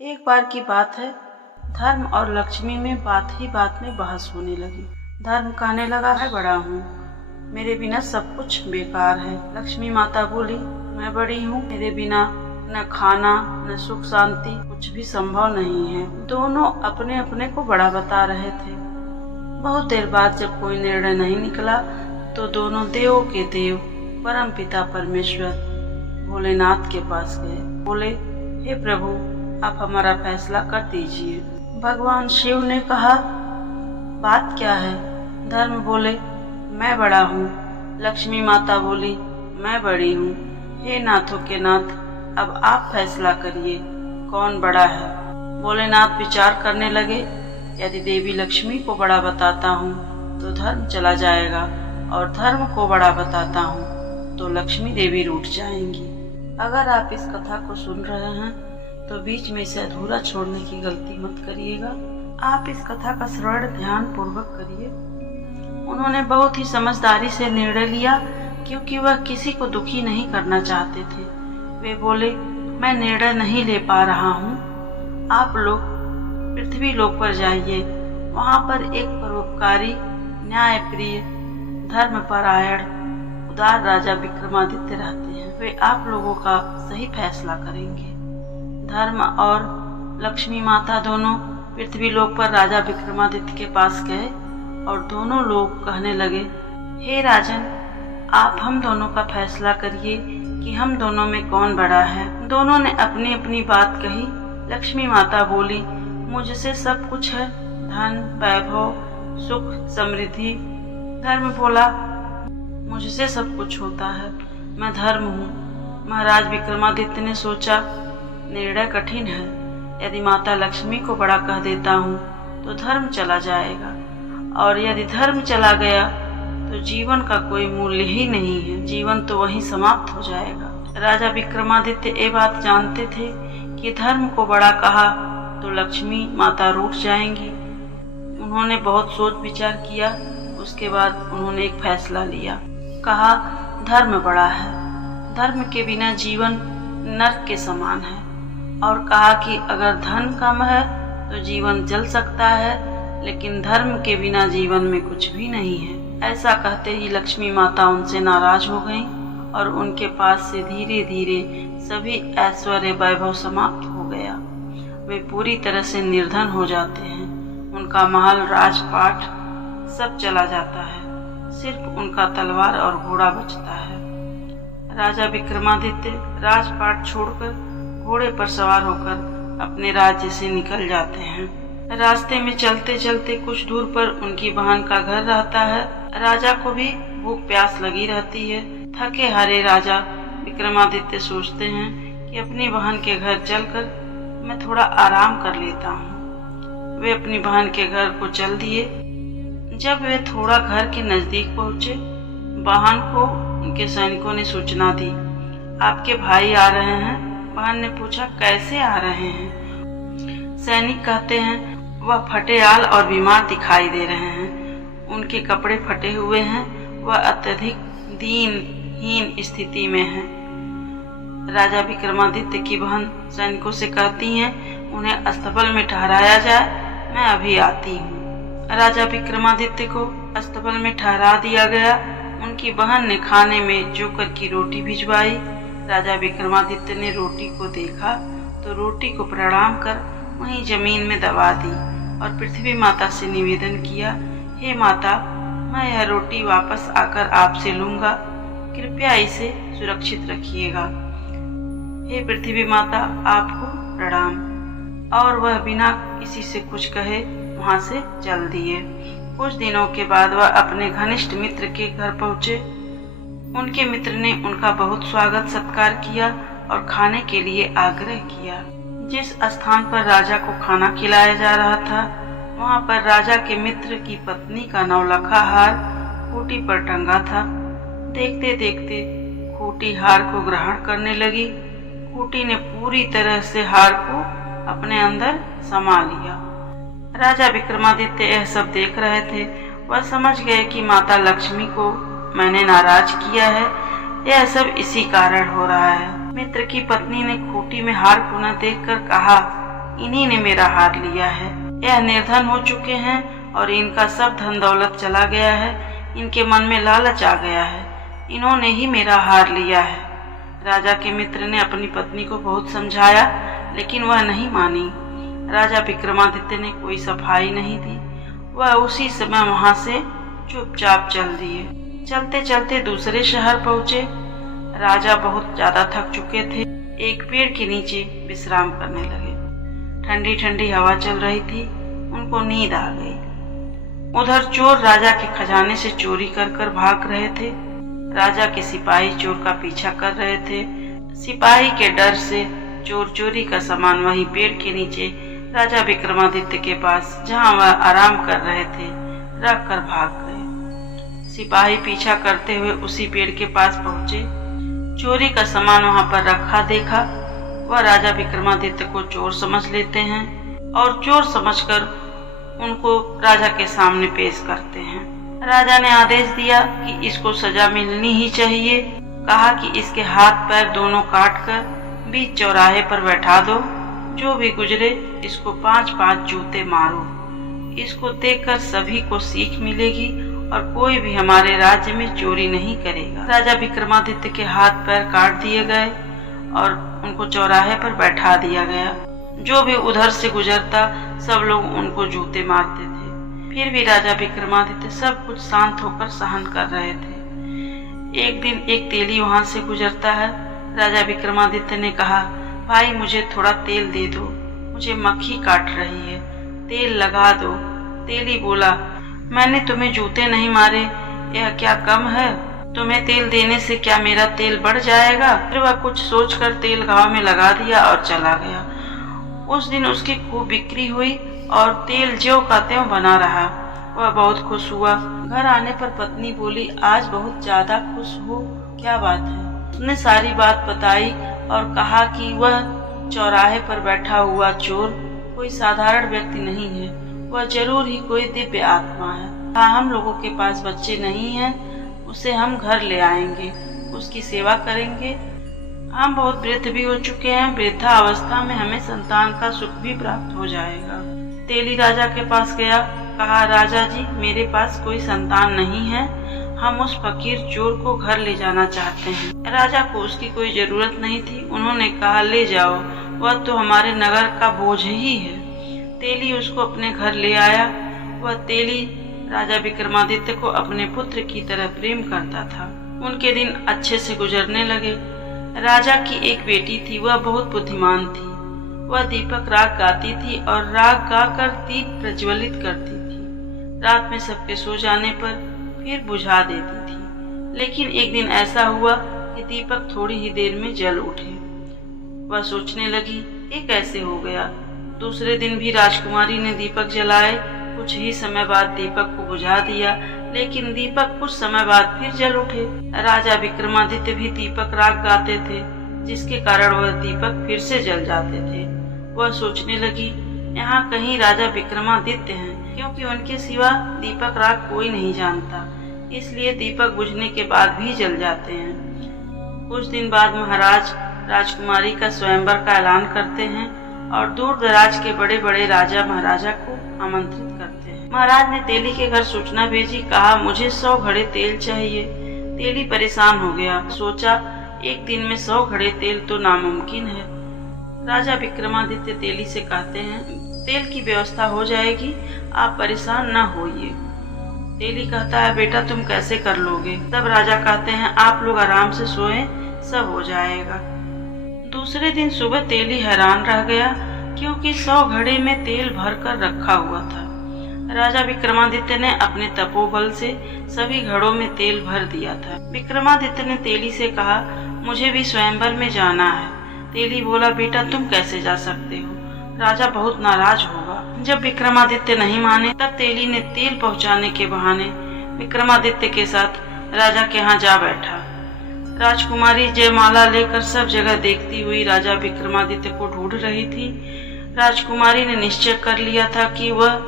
एक बार की बात है, धर्म और लक्ष्मी में बात ही बात में बहस होने लगी। धर्म कहने लगा, मैं बड़ा हूँ, मेरे बिना सब कुछ बेकार है। लक्ष्मी माता बोली, मैं बड़ी हूँ, मेरे बिना न खाना न सुख शांति कुछ भी संभव नहीं है। दोनों अपने अपने को बड़ा बता रहे थे। बहुत देर बाद जब कोई निर्णय नहीं निकला तो दोनों देवों के देव परम पिता परमेश्वर भोलेनाथ के पास गए। बोले, हे प्रभु, आप हमारा फैसला कर दीजिए। भगवान शिव ने कहा, बात क्या है? धर्म बोले, मैं बड़ा हूँ। लक्ष्मी माता बोली, मैं बड़ी हूँ। हे नाथों के नाथ, अब आप फैसला करिए, कौन बड़ा है? भोलेनाथ विचार करने लगे, यदि देवी लक्ष्मी को बड़ा बताता हूँ तो धर्म चला जाएगा, और धर्म को बड़ा बताता हूँ तो लक्ष्मी देवी रूठ जाएंगी। अगर आप इस कथा को सुन रहे हैं तो बीच में इसे अधूरा छोड़ने की गलती मत करिएगा। आप इस कथा का श्रवण ध्यान पूर्वक करिए। उन्होंने बहुत ही समझदारी से निर्णय लिया, क्योंकि वह किसी को दुखी नहीं करना चाहते थे। वे बोले, मैं निर्णय नहीं ले पा रहा हूँ, आप लोग पृथ्वी लोक पर जाइए। वहाँ पर एक परोपकारी, न्यायप्रिय, धर्मपरायण, उदार राजा विक्रमादित्य रहते हैं। वे आप लोगों का सही फैसला करेंगे। धर्म और लक्ष्मी माता दोनों पृथ्वी लोक पर राजा विक्रमादित्य के पास गए और दोनों लोग कहने लगे, हे राजन, आप हम दोनों का फैसला करिए कि हम दोनों में कौन बड़ा है। दोनों ने अपनी अपनी बात कही। लक्ष्मी माता बोली, मुझसे सब कुछ है, धन, वैभव, सुख, समृद्धि। धर्म बोला, मुझसे सब कुछ होता है, मैं धर्म हूँ। महाराज विक्रमादित्य ने सोचा, निर्णय कठिन है। यदि माता लक्ष्मी को बड़ा कह देता हूँ तो धर्म चला जाएगा, और यदि धर्म चला गया तो जीवन का कोई मूल्य ही नहीं है, जीवन तो वहीं समाप्त हो जाएगा। राजा विक्रमादित्य ये बात जानते थे कि धर्म को बड़ा कहा तो लक्ष्मी माता रूठ जाएंगी। उन्होंने बहुत सोच विचार किया। उसके बाद उन्होंने एक फैसला लिया। कहा, धर्म बड़ा है, धर्म के बिना जीवन नरक के समान है। और कहा कि अगर धन कम है तो जीवन जल सकता है, लेकिन धर्म के बिना जीवन में कुछ भी नहीं है। ऐसा कहते ही लक्ष्मी माता उनसे नाराज हो गईं और उनके पास से धीरे धीरे सभी ऐश्वर्य वैभव समाप्त हो गया। वे पूरी तरह से निर्धन हो जाते हैं। उनका महल, राजपाट सब चला जाता है, सिर्फ उनका तलवार और घोड़ा बचता है। राजा विक्रमादित्य राजपाट छोड़कर घोड़े पर सवार होकर अपने राज्य से निकल जाते हैं। रास्ते में चलते चलते कुछ दूर पर उनकी बहन का घर रहता है। राजा को भी भूख प्यास लगी रहती है। थके हारे राजा विक्रमादित्य सोचते हैं कि अपनी बहन के घर चलकर मैं थोड़ा आराम कर लेता हूँ। वे अपनी बहन के घर को चल दिए। जब वे थोड़ा घर के नजदीक पहुँचे, बहन को उनके सैनिकों ने सूचना दी, आपके भाई आ रहे हैं। बहन ने पूछा, कैसे आ रहे हैं? सैनिक कहते हैं, वह फटेहाल और बीमार दिखाई दे रहे हैं, उनके कपड़े फटे हुए हैं, वह अत्यधिक दीनहीन स्थिति में है। राजा विक्रमादित्य की बहन सैनिकों से कहती हैं, उन्हें अस्तबल में ठहराया जाए, मैं अभी आती हूँ। राजा विक्रमादित्य को अस्तबल में ठहरा दिया गया। उनकी बहन ने खाने में जोकर की रोटी भिजवाई। राजा विक्रमादित्य ने रोटी को देखा तो रोटी को प्रणाम कर वहीं जमीन में दबा दी और पृथ्वी माता से निवेदन किया, हे माता, मैं यह रोटी वापस आकर आपसे लूंगा, कृपया इसे सुरक्षित रखिएगा। हे पृथ्वी माता, आपको प्रणाम। और वह बिना किसी से कुछ कहे वहां से चल दिए। कुछ दिनों के बाद वह अपने घनिष्ठ मित्र के घर पहुंचे। उनके मित्र ने उनका बहुत स्वागत सत्कार किया और खाने के लिए आग्रह किया। जिस स्थान पर राजा को खाना खिलाया जा रहा था, वहां पर राजा के मित्र की पत्नी का नौलखा हार खूंटी पर टंगा था। देखते देखते खूंटी हार को ग्रहण करने लगी। खूंटी ने पूरी तरह से हार को अपने अंदर समा लिया। राजा विक्रमादित्य यह सब देख रहे थे। वह समझ गए कि माता लक्ष्मी को मैंने नाराज किया है, यह सब इसी कारण हो रहा है। मित्र की पत्नी ने खूंटी में हार को न देखकर कहा, इन्हीं ने मेरा हार लिया है। यह निर्धन हो चुके हैं और इनका सब धन दौलत चला गया है। इनके मन में लालच आ गया है। इन्होंने ही मेरा हार लिया है। राजा के मित्र ने अपनी पत्नी को बहुत समझाया, लेकिन वह नहीं मानी। राजा विक्रमादित्य ने कोई सफाई नहीं दी। वह उसी समय वहां से चुपचाप चल दिए। चलते चलते दूसरे शहर पहुंचे। राजा बहुत ज्यादा थक चुके थे। एक पेड़ के नीचे विश्राम करने लगे। ठंडी ठंडी हवा चल रही थी। उनको नींद आ गई। उधर चोर राजा के खजाने से चोरी कर कर भाग रहे थे। राजा के सिपाही चोर का पीछा कर रहे थे। सिपाही के डर से चोर चोरी का सामान वही पेड़ के नीचे राजा विक्रमादित्य के पास, जहां वह आराम कर रहे थे, रख कर भाग गए। सिपाही पीछा करते हुए उसी पेड़ के पास पहुंचे। चोरी का सामान वहां पर रखा देखा। वह राजा विक्रमादित्य को चोर समझ लेते हैं और चोर समझकर उनको राजा के सामने पेश करते हैं। राजा ने आदेश दिया कि इसको सजा मिलनी ही चाहिए। कहा कि इसके हाथ पैर दोनों काट कर बीच चौराहे पर बैठा दो। जो भी गुजरे इसको 5-5 जूते मारो। इसको देखकर सभी को सीख मिलेगी और कोई भी हमारे राज्य में चोरी नहीं करेगा। राजा विक्रमादित्य के हाथ पैर काट दिए गए और उनको चौराहे पर बैठा दिया गया। जो भी उधर से गुजरता सब लोग उनको जूते मारते थे। फिर भी राजा विक्रमादित्य सब कुछ शांत होकर सहन कर रहे थे। एक दिन एक तेली वहां से गुजरता है। राजा विक्रमादित्य ने कहा, भाई मुझे थोड़ा तेल दे दो, मुझे मक्खी काट रही है, तेल लगा दो। तेली बोला, मैंने तुम्हें जूते नहीं मारे, यह क्या कम है? तुम्हें तेल देने से क्या मेरा तेल बढ़ जाएगा? फिर वह कुछ सोचकर तेल घाव में लगा दिया और चला गया। उस दिन उसकी खूब बिक्री हुई और तेल ज्यों का त्यों बना रहा। वह बहुत खुश हुआ। घर आने पर पत्नी बोली, आज बहुत ज्यादा खुश हो, क्या बात है? उसने सारी बात बताई और कहा कि वह चौराहे पर बैठा हुआ चोर कोई साधारण व्यक्ति नहीं है, वह जरूर ही कोई दिव्य आत्मा है। हम लोगों के पास बच्चे नहीं हैं, उसे हम घर ले आएंगे, उसकी सेवा करेंगे। हम बहुत वृद्ध भी हो चुके हैं, वृद्धा अवस्था में हमें संतान का सुख भी प्राप्त हो जाएगा। तेली राजा के पास गया। कहा, राजा जी मेरे पास कोई संतान नहीं है, हम उस फकीर चोर को घर ले जाना चाहते हैं। राजा को उसकी कोई जरूरत नहीं थी। उन्होंने कहा, ले जाओ, वह तो हमारे नगर का बोझ ही है। तेली उसको अपने घर ले आया। वह तेली राजा विक्रमादित्य को अपने पुत्र की तरह प्रेम करता था। उनके दिन अच्छे से गुजरने लगे। राजा की एक बेटी थी, वह बहुत बुद्धिमान थी। वह दीपक राग गाती थी और राग गाकर दीप प्रज्वलित करती थी। रात में सबके सो जाने पर फिर बुझा देती थी। लेकिन एक दिन ऐसा हुआ कि दीपक थोड़ी ही देर में जल उठे। वह सोचने लगी, ये कैसे हो गया? दूसरे दिन भी राजकुमारी ने दीपक जलाए। कुछ ही समय बाद दीपक को बुझा दिया, लेकिन दीपक कुछ समय बाद फिर जल उठे। राजा विक्रमादित्य भी दीपक राग गाते थे, जिसके कारण वह दीपक फिर से जल जाते थे। वह सोचने लगी, यहाँ कहीं राजा विक्रमादित्य हैं, क्योंकि उनके सिवा दीपक राग कोई नहीं जानता, इसलिए दीपक बुझने के बाद भी जल जाते हैं। कुछ दिन बाद महाराज राजकुमारी का स्वयंवर का ऐलान करते हैं और दूर दराज के बड़े बड़े राजा महाराजा को आमंत्रित करते हैं। महाराज ने तेली के घर सूचना भेजी। कहा, मुझे 100 घड़े तेल चाहिए। तेली परेशान हो गया। सोचा, एक दिन में 100 घड़े तेल तो नामुमकिन है। राजा विक्रमादित्य तेली से कहते हैं, तेल की व्यवस्था हो जाएगी, आप परेशान न होइए। तेली कहता है, बेटा तुम कैसे कर लोगे? तब राजा कहते हैं, आप लोग आराम से सोएं, सब हो जाएगा। दूसरे दिन सुबह तेली हैरान रह गया, क्योंकि 100 घड़े में तेल भरकर रखा हुआ था। राजा विक्रमादित्य ने अपने तपोबल से सभी घड़ों में तेल भर दिया था। विक्रमादित्य ने तेली से कहा, मुझे भी स्वयंवर में जाना है। तेली बोला, बेटा तुम कैसे जा सकते हो? राजा बहुत नाराज होगा। जब विक्रमादित्य नहीं माने, तब तेली ने तेल पहुंचाने के बहाने विक्रमादित्य के साथ राजा के यहाँ जा बैठा। राजकुमारी जयमाला लेकर सब जगह देखती हुई राजा विक्रमादित्य को ढूंढ रही थी। राजकुमारी ने निश्चय कर लिया था कि वह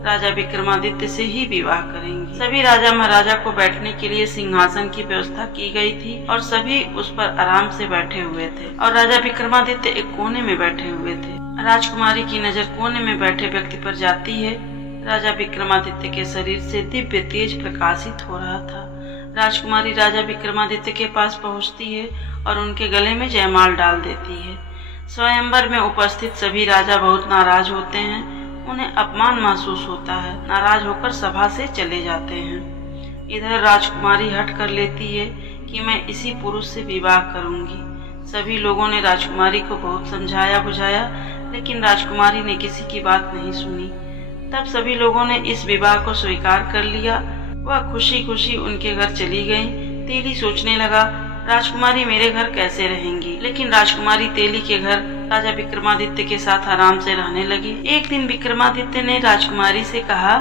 राजा विक्रमादित्य से ही विवाह करेंगी। सभी राजा महाराजा को बैठने के लिए सिंहासन की व्यवस्था की गई थी और सभी उस पर आराम से बैठे हुए थे और राजा विक्रमादित्य एक कोने में बैठे हुए थे। राजकुमारी की नजर कोने में बैठे व्यक्ति पर जाती है। राजा विक्रमादित्य के शरीर से दिव्य तेज प्रकाशित हो रहा था। राजकुमारी राजा विक्रमादित्य के पास पहुंचती है और उनके गले में जयमाल डाल देती है। स्वयंवर में उपस्थित सभी राजा बहुत नाराज होते हैं। उन्हें अपमान महसूस होता है। नाराज होकर सभा से चले जाते हैं। इधर राजकुमारी हट कर लेती है कि मैं इसी पुरुष से विवाह करूंगी। सभी लोगों ने राजकुमारी को बहुत समझाया बुझाया, लेकिन राजकुमारी ने किसी की बात नहीं सुनी। तब सभी लोगों ने इस विवाह को स्वीकार कर लिया। वह खुशी खुशी उनके घर चली गई। तेली सोचने लगा, राजकुमारी मेरे घर कैसे रहेंगी, लेकिन राजकुमारी तेली के घर राजा विक्रमादित्य के साथ आराम से रहने लगी। एक दिन विक्रमादित्य ने राजकुमारी से कहा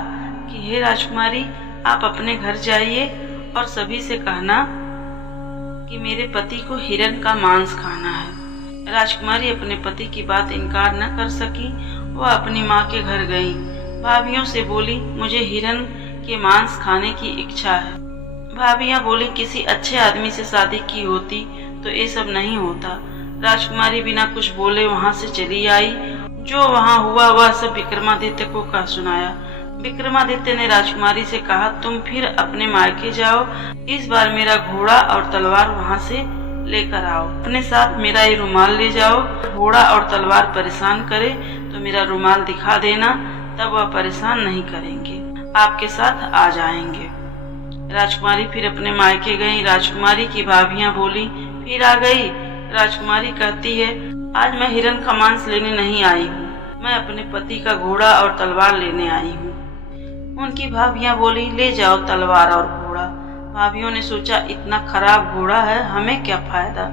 कि हे राजकुमारी, आप अपने घर जाइए और सभी से कहना कि मेरे पति को हिरण का मांस खाना है। राजकुमारी अपने पति की बात इनकार न कर सकी। वह अपनी माँ के घर गई। भाभियों से बोली, मुझे हिरण के मांस खाने की इच्छा है। भाभियाँ बोली, किसी अच्छे आदमी से शादी की होती तो ये सब नहीं होता। राजकुमारी बिना कुछ बोले वहाँ से चली आई। जो वहाँ हुआ वह सब विक्रमादित्य को कह सुनाया। विक्रमादित्य ने राजकुमारी से कहा, तुम फिर अपने मायके जाओ। इस बार मेरा घोड़ा और तलवार वहाँ से लेकर आओ। अपने साथ मेरा ये रुमाल ले जाओ। घोड़ा और तलवार परेशान करे तो मेरा रुमाल दिखा देना, तब वह परेशान नहीं करेंगे, आपके साथ आ जाएंगे। राजकुमारी फिर अपने मायके गई। राजकुमारी की भाभियाँ बोली, फिर आ गई। राजकुमारी कहती है, आज मैं हिरण का मांस लेने नहीं आई हूँ, मैं अपने पति का घोड़ा और तलवार लेने आई हूँ। उनकी भाभियाँ बोली, ले जाओ तलवार और घोड़ा। भाभियों ने सोचा, इतना खराब घोड़ा है, हमें क्या फायदा।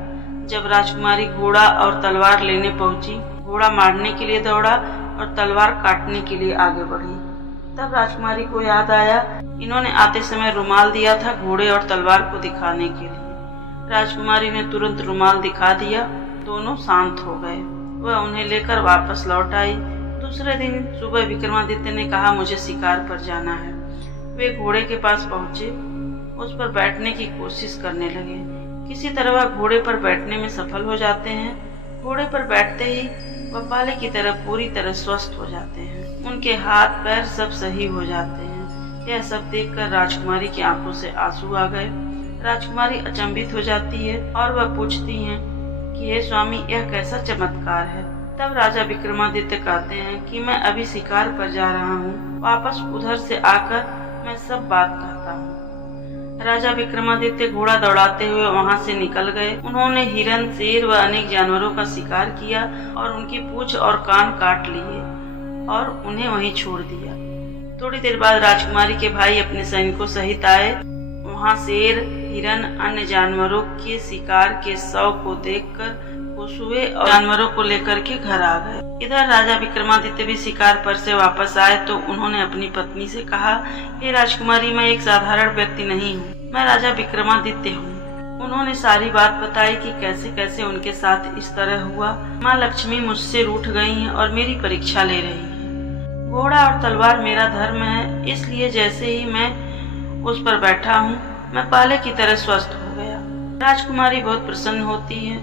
जब राजकुमारी घोड़ा और तलवार लेने पहुंची, घोड़ा मारने के लिए दौड़ा और तलवार काटने के लिए आगे बढ़ी। तब राजकुमारी को याद आया, इन्होंने आते समय रुमाल दिया था घोड़े और तलवार को दिखाने के लिए। राजकुमारी ने तुरंत रुमाल दिखा दिया। दोनों शांत हो गए। वह उन्हें लेकर वापस लौट आई। दूसरे दिन सुबह विक्रमादित्य ने कहा, मुझे शिकार पर जाना है। वे घोड़े के पास पहुंचे, उस पर बैठने की कोशिश करने लगे। किसी तरह वह घोड़े पर बैठने में सफल हो जाते हैं। घोड़े पर बैठते ही वह पाले की तरह पूरी तरह स्वस्थ हो जाते हैं। उनके हाथ पैर सब सही हो जाते हैं। यह सब देखकर राजकुमारी की आंखों से आंसू आ गए। राजकुमारी अचंभित हो जाती है और वह पूछती हैं कि हे स्वामी, यह कैसा चमत्कार है। तब राजा विक्रमादित्य कहते हैं कि मैं अभी शिकार पर जा रहा हूँ, वापस उधर से आकर मैं सब बात कहता हूँ। राजा विक्रमादित्य घोड़ा दौड़ाते हुए वहाँ से निकल गए। उन्होंने हिरन, शेर व अनेक जानवरों का शिकार किया और उनकी पूंछ और कान काट लिए और उन्हें वहीं छोड़ दिया। थोड़ी देर बाद राजकुमारी के भाई अपने सैनिकों सहित आए। वहाँ शेर, हिरन, अन्य जानवरों के शिकार के शव को देखकर खुश हुए और जानवरों को लेकर के घर आ गए। इधर राजा विक्रमादित्य भी शिकार पर से वापस आए तो उन्होंने अपनी पत्नी से कहा, हे राजकुमारी, मैं एक साधारण व्यक्ति नहीं हूँ, मैं राजा विक्रमादित्य हूँ। उन्होंने सारी बात बताई कि कैसे कैसे उनके साथ इस तरह हुआ। माँ लक्ष्मी मुझसे रूठ गई हैं और मेरी परीक्षा ले रही है। घोड़ा और तलवार मेरा धर्म है, इसलिए जैसे ही मैं उस पर बैठा हूँ, मैं पहले की तरह स्वस्थ हो गया। राजकुमारी बहुत प्रसन्न होती है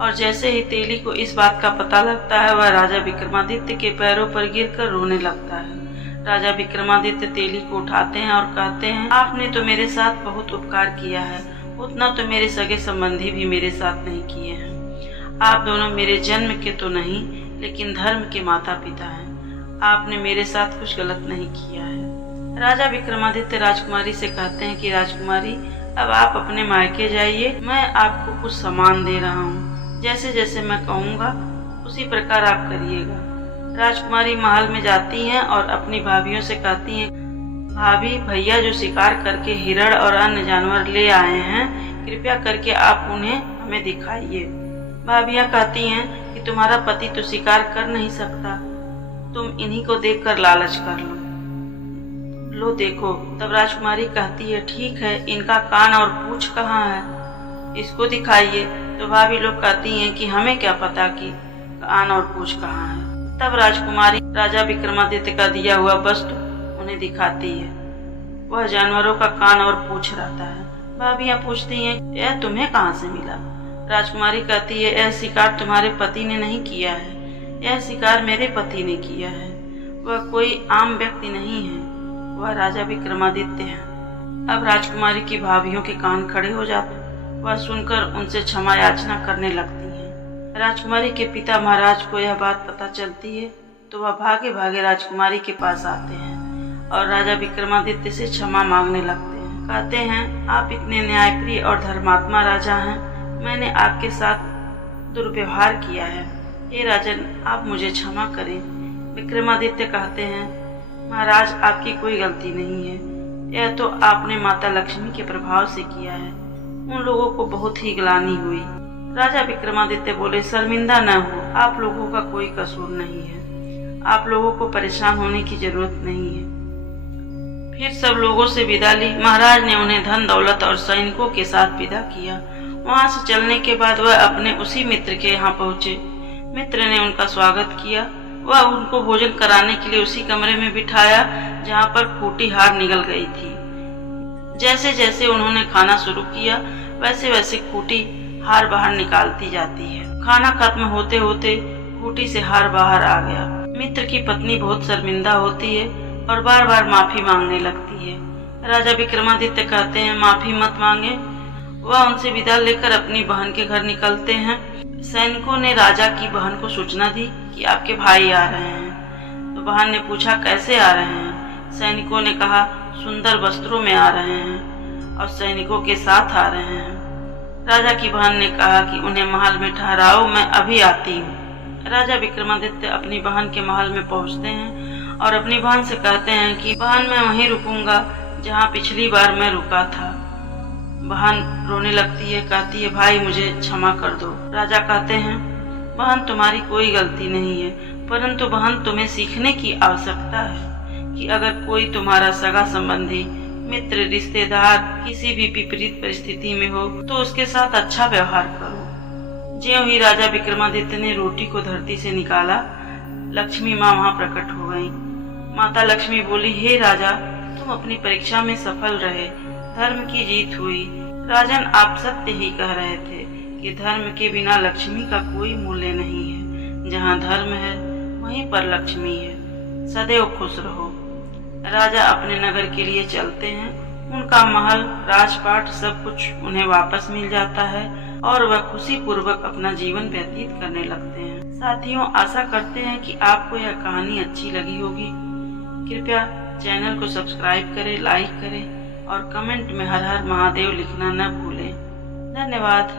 और जैसे ही तेली को इस बात का पता लगता है, वह राजा विक्रमादित्य के पैरों पर गिरकर रोने लगता है। राजा विक्रमादित्य तेली को उठाते हैं और कहते हैं, आपने तो मेरे साथ बहुत उपकार किया है, उतना तो मेरे सगे संबंधी भी मेरे साथ नहीं किए हैं। आप दोनों मेरे जन्म के तो नहीं, लेकिन धर्म के माता पिता हैं। आपने मेरे साथ कुछ गलत नहीं किया है। राजा विक्रमादित्य राजकुमारी से कहते हैं कि राजकुमारी, अब आप अपने मायके जाइए, मैं आपको कुछ सामान दे रहा हूँ, जैसे जैसे मैं कहूँगा उसी प्रकार आप करिएगा। राजकुमारी महल में जाती हैं और अपनी भाभियों से कहती हैं, भाभी, भैया जो शिकार करके हिरण और अन्य जानवर ले आए हैं, कृपया करके आप उन्हें हमें दिखाइए। भाभियाँ कहती हैं कि तुम्हारा पति तो शिकार कर नहीं सकता, तुम इन्हीं को देखकर लालच कर लो देखो। तब राजकुमारी कहती है, ठीक है, इनका कान और पूंछ कहाँ है, इसको दिखाइए। तो भाभी लोग कहती हैं कि हमें क्या पता कि कान और पूंछ कहाँ है। तब राजकुमारी राजा विक्रमादित्य का दिया हुआ वस्तु उन्हें दिखाती है। वह जानवरों का कान और पूंछ रहता है। भाभियाँ पूछती हैं, यह तुम्हें कहाँ से मिला। राजकुमारी कहती है, यह शिकार तुम्हारे पति ने नहीं किया है, यह शिकार मेरे पति ने किया है। वह कोई आम व्यक्ति नहीं है, वह राजा विक्रमादित्य है। अब राजकुमारी की भाभियों के कान खड़े हो जाते, वह सुनकर उनसे क्षमा याचना करने लगती हैं। राजकुमारी के पिता महाराज को यह बात पता चलती है तो वह भागे भागे राजकुमारी के पास आते हैं और राजा विक्रमादित्य से क्षमा मांगने लगते हैं। कहते हैं, आप इतने न्यायप्रिय और धर्मात्मा राजा हैं, मैंने आपके साथ दुर्व्यवहार किया है। हे राजन, आप मुझे क्षमा करें। विक्रमादित्य कहते हैं, महाराज आपकी कोई गलती नहीं है, यह तो आपने माता लक्ष्मी के प्रभाव से किया है। उन लोगों को बहुत ही ग्लानि हुई। राजा विक्रमादित्य बोले, शर्मिंदा न हो, आप लोगों का कोई कसूर नहीं है, आप लोगों को परेशान होने की जरूरत नहीं है। फिर सब लोगों से विदा ली। महाराज ने उन्हें धन दौलत और सैनिकों के साथ विदा किया। वहां से चलने के बाद वह अपने उसी मित्र के यहाँ पहुंचे। मित्र ने उनका स्वागत किया। वह उनको भोजन कराने के लिए उसी कमरे में बिठाया जहाँ पर खूंटी हार निकल गई थी। जैसे जैसे उन्होंने खाना शुरू किया वैसे वैसे खूंटी हार बाहर निकालती जाती है। खाना खत्म होते होते खूंटी से हार बाहर आ गया। मित्र की पत्नी बहुत शर्मिंदा होती है और बार बार माफी मांगने लगती है। राजा विक्रमादित्य कहते हैं, माफी मत मांगे। वह उनसे विदा लेकर अपनी बहन के घर निकलते हैं। सैनिकों ने राजा की बहन को सूचना दी कि आपके भाई आ रहे हैं। तो बहन ने पूछा, कैसे आ रहे हैं? सैनिकों ने कहा, सुंदर वस्त्रों में आ रहे हैं और सैनिकों के साथ आ रहे हैं। राजा की बहन ने कहा कि उन्हें महल में ठहराओ, मैं अभी आती हूँ। राजा विक्रमादित्य अपनी बहन के महल में पहुँचते हैं और अपनी बहन से कहते हैं कि बहन, मैं वहीं रुकूंगा जहाँ पिछली बार मैं रुका था। बहन रोने लगती है, कहती है, भाई मुझे क्षमा कर दो। राजा कहते हैं, बहन तुम्हारी कोई गलती नहीं है, परंतु बहन तुम्हें सीखने की आवश्यकता है कि अगर कोई तुम्हारा सगा संबंधी, मित्र, रिश्तेदार किसी भी विपरीत परिस्थिति में हो तो उसके साथ अच्छा व्यवहार करो। ज्यों ही राजा विक्रमादित्य ने रोटी को धरती से निकाला, लक्ष्मी माँ वहाँ प्रकट हो गई। माता लक्ष्मी बोली, हे राजा, तुम अपनी परीक्षा में सफल रहे, धर्म की जीत हुई। राजन, आप सत्य ही कह रहे थे कि धर्म के बिना लक्ष्मी का कोई मूल्य नहीं है। जहाँ धर्म है वहीं पर लक्ष्मी है। सदैव खुश रहो। राजा अपने नगर के लिए चलते हैं। उनका महल, राजपाट सब कुछ उन्हें वापस मिल जाता है और वह खुशी पूर्वक अपना जीवन व्यतीत करने लगते हैं। साथियों, आशा करते हैं कि आपको यह कहानी अच्छी लगी होगी। कृपया चैनल को सब्सक्राइब करें, लाइक करें और कमेंट में हर हर महादेव लिखना न भूलें। धन्यवाद।